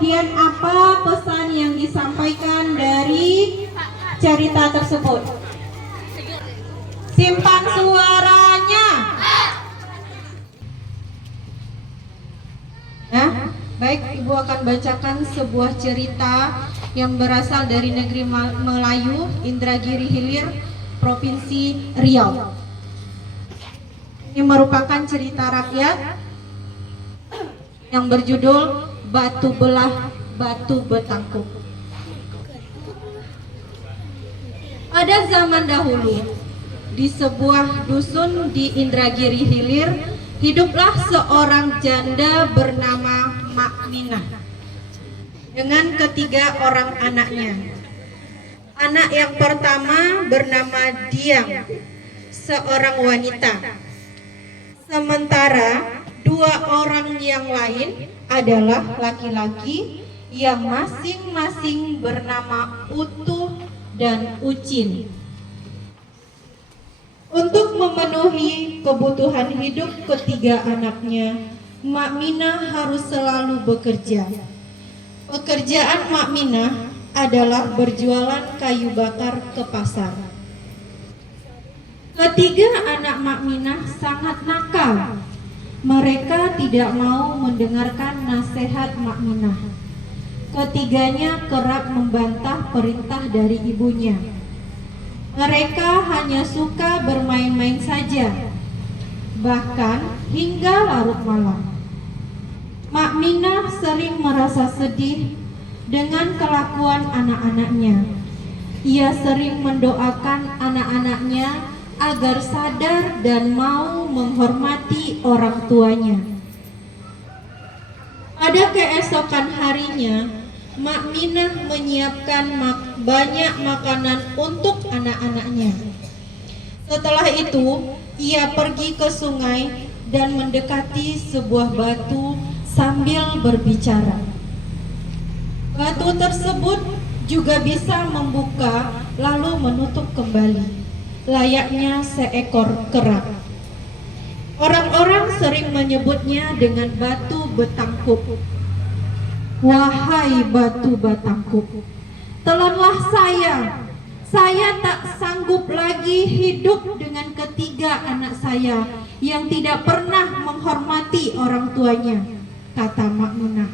kemudian apa pesan yang disampaikan dari cerita tersebut? Simpan suaranya. Nah, baik, Ibu akan bacakan sebuah cerita yang berasal dari negeri Melayu, Indragiri Hilir, Provinsi Riau. Ini merupakan cerita rakyat yang berjudul Batu Belah Batu Betangkup. Pada zaman dahulu, di sebuah dusun di Indragiri Hilir, hiduplah seorang janda bernama Mak Minah dengan ketiga orang anaknya. Anak yang pertama bernama Diang, seorang wanita. Sementara dua orang yang lain adalah laki-laki yang masing-masing bernama Utuh dan Ucin. Untuk memenuhi kebutuhan hidup ketiga anaknya, Mak Minah harus selalu bekerja. Pekerjaan Mak Minah adalah berjualan kayu bakar ke pasar. Ketiga anak Mak Minah sangat nakal. Mereka tidak mau mendengarkan nasihat Mak Minah. Ketiganya kerap membantah perintah dari ibunya. Mereka hanya suka bermain-main saja, bahkan hingga larut malam. Mak Minah sering merasa sedih dengan kelakuan anak-anaknya. Ia sering mendoakan anak-anaknya agar sadar dan mau menghormati orang tuanya. Pada keesokan harinya, Mak Minah menyiapkan banyak makanan untuk anak-anaknya. Setelah itu, ia pergi ke sungai dan mendekati sebuah batu sambil berbicara. Batu tersebut juga bisa membuka lalu menutup kembali, layaknya seekor kera. Orang-orang sering menyebutnya dengan batu betangkup. Wahai batu betangkup, telanlah saya tak sanggup lagi hidup dengan ketiga anak saya yang tidak pernah menghormati orang tuanya, kata Mak Minah.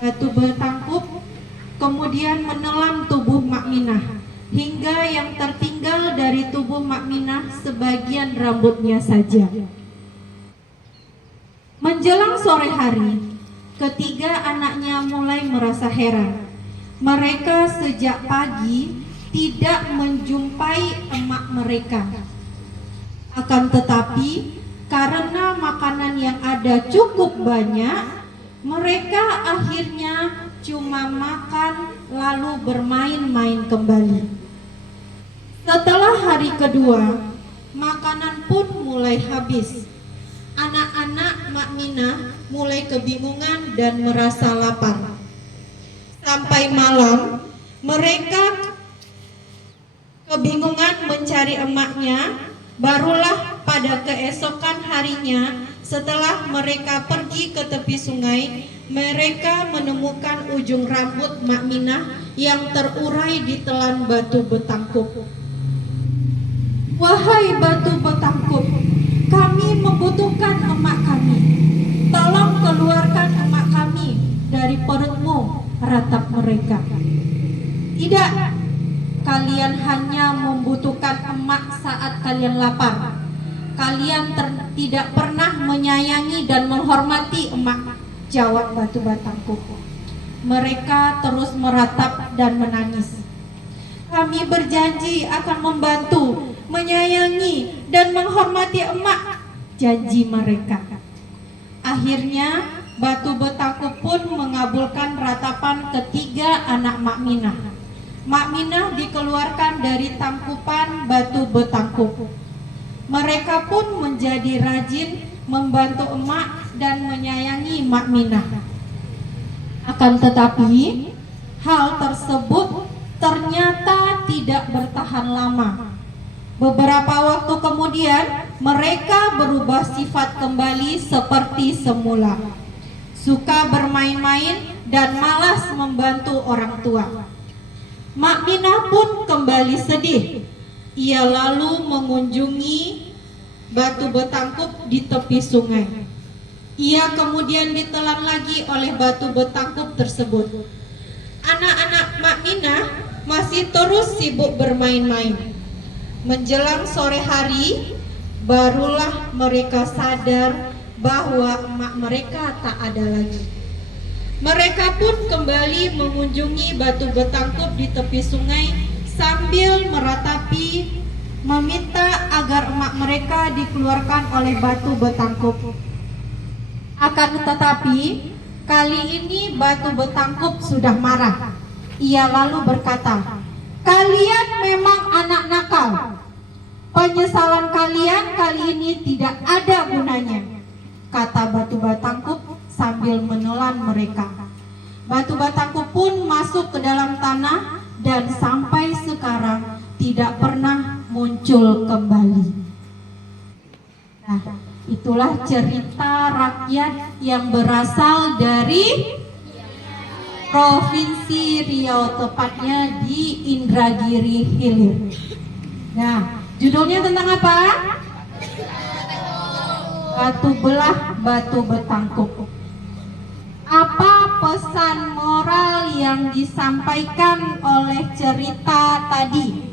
Batu betangkup kemudian menelan tubuh Mak Minah, hingga yang tertinggal dari tubuh Mak Minah sebagian rambutnya saja. Menjelang sore hari, ketiga anaknya mulai merasa heran. Mereka sejak pagi tidak menjumpai emak mereka. Akan tetapi, karena makanan yang ada cukup banyak, mereka akhirnya cuma makan lalu bermain-main kembali. Setelah hari kedua, makanan pun mulai habis. Anak-anak Mak Minah mulai kebingungan dan merasa lapar. Sampai malam, mereka kebingungan mencari emaknya. Barulah pada keesokan harinya, setelah mereka pergi ke tepi sungai, mereka menemukan ujung rambut Mak Minah yang terurai di telan batu betangkup. Wahai batu betangkup, kami membutuhkan emak kami. Tolong keluarkan emak kami dari perutmu, ratap mereka. Tidak, kalian hanya membutuhkan emak saat kalian lapar. Kalian tidak pernah menyayangi dan menghormati emak, jawab batu betangkup. Mereka terus meratap dan menangis. Kami berjanji akan membantu, menyayangi dan menghormati emak, janji mereka. Akhirnya batu betangkup pun mengabulkan ratapan ketiga anak Mak Minah. Mak Minah dikeluarkan dari tangkupan batu betangkup. Mereka pun menjadi rajin membantu emak dan menyayangi Mak Minah. Akan tetapi, hal tersebut ternyata tidak bertahan lama. Beberapa waktu kemudian, mereka berubah sifat kembali seperti semula. Suka bermain-main dan malas membantu orang tua. Mak Minah pun kembali sedih. Ia lalu mengunjungi batu betangkup di tepi sungai. Ia kemudian ditelan lagi oleh batu betangkup tersebut. Anak-anak Mak Minah masih terus sibuk bermain-main. Menjelang sore hari, barulah mereka sadar bahwa emak mereka tak ada lagi. Mereka pun kembali mengunjungi batu betangkup di tepi sungai sambil meratapi meminta agar emak mereka dikeluarkan oleh batu betangkup. Akan tetapi, kali ini batu betangkup sudah marah. Ia lalu berkata, "Kalian memang anak nakal. Penyesalan kalian kali ini tidak ada gunanya," kata batu betangkup sambil menelan mereka. Batu betangkup pun masuk ke dalam tanah dan sampai sekarang tidak pernah muncul kembali. Nah, itulah cerita rakyat yang berasal dari Provinsi Riau, tepatnya di Indragiri Hilir. Nah, judulnya tentang apa? Batu belah batu betangkup. Apa pesan moral yang disampaikan oleh cerita tadi?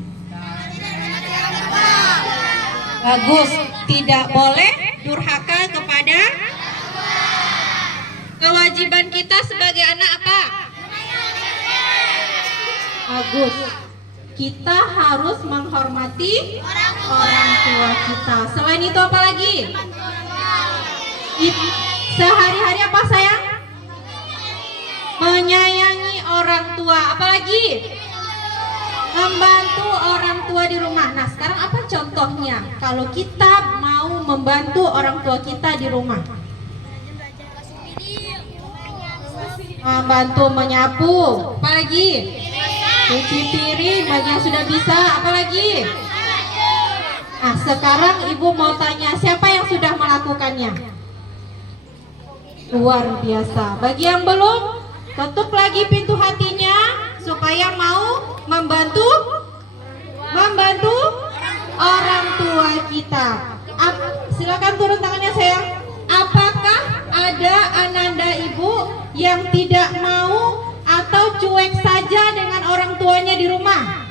Bagus, tidak boleh durhaka kepada kewajiban kita sebagai anak apa? Bagus, kita harus menghormati orang tua kita. Selain itu apa lagi? Sehari-hari apa sayang? Menyayangi orang tua. Apalagi? Membantu orang tua di rumah. Nah, sekarang apa contohnya? Kalau kita mau membantu orang tua kita di rumah, membantu menyapu. Apalagi? Cuci piring bagi yang sudah bisa. Apalagi? Nah, sekarang ibu mau tanya, siapa yang sudah melakukannya? Luar biasa. Bagi yang belum, ketuk lagi pintu hatinya supaya mau membantu orang tua kita. Silakan turun tangannya sayang. Apakah ada ananda ibu yang tidak mau atau cuek saja dengan orang tuanya di rumah?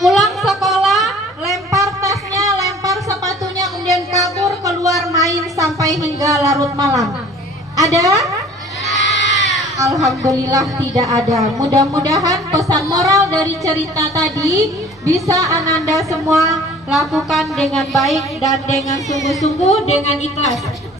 Pulang sekolah, lempar tasnya, lempar sepatunya, kemudian kabur keluar main sampai hingga larut malam. Ada? Alhamdulillah tidak ada. Mudah-mudahan pesan moral dari cerita tadi bisa ananda semua lakukan dengan baik dan dengan sungguh-sungguh, dengan ikhlas.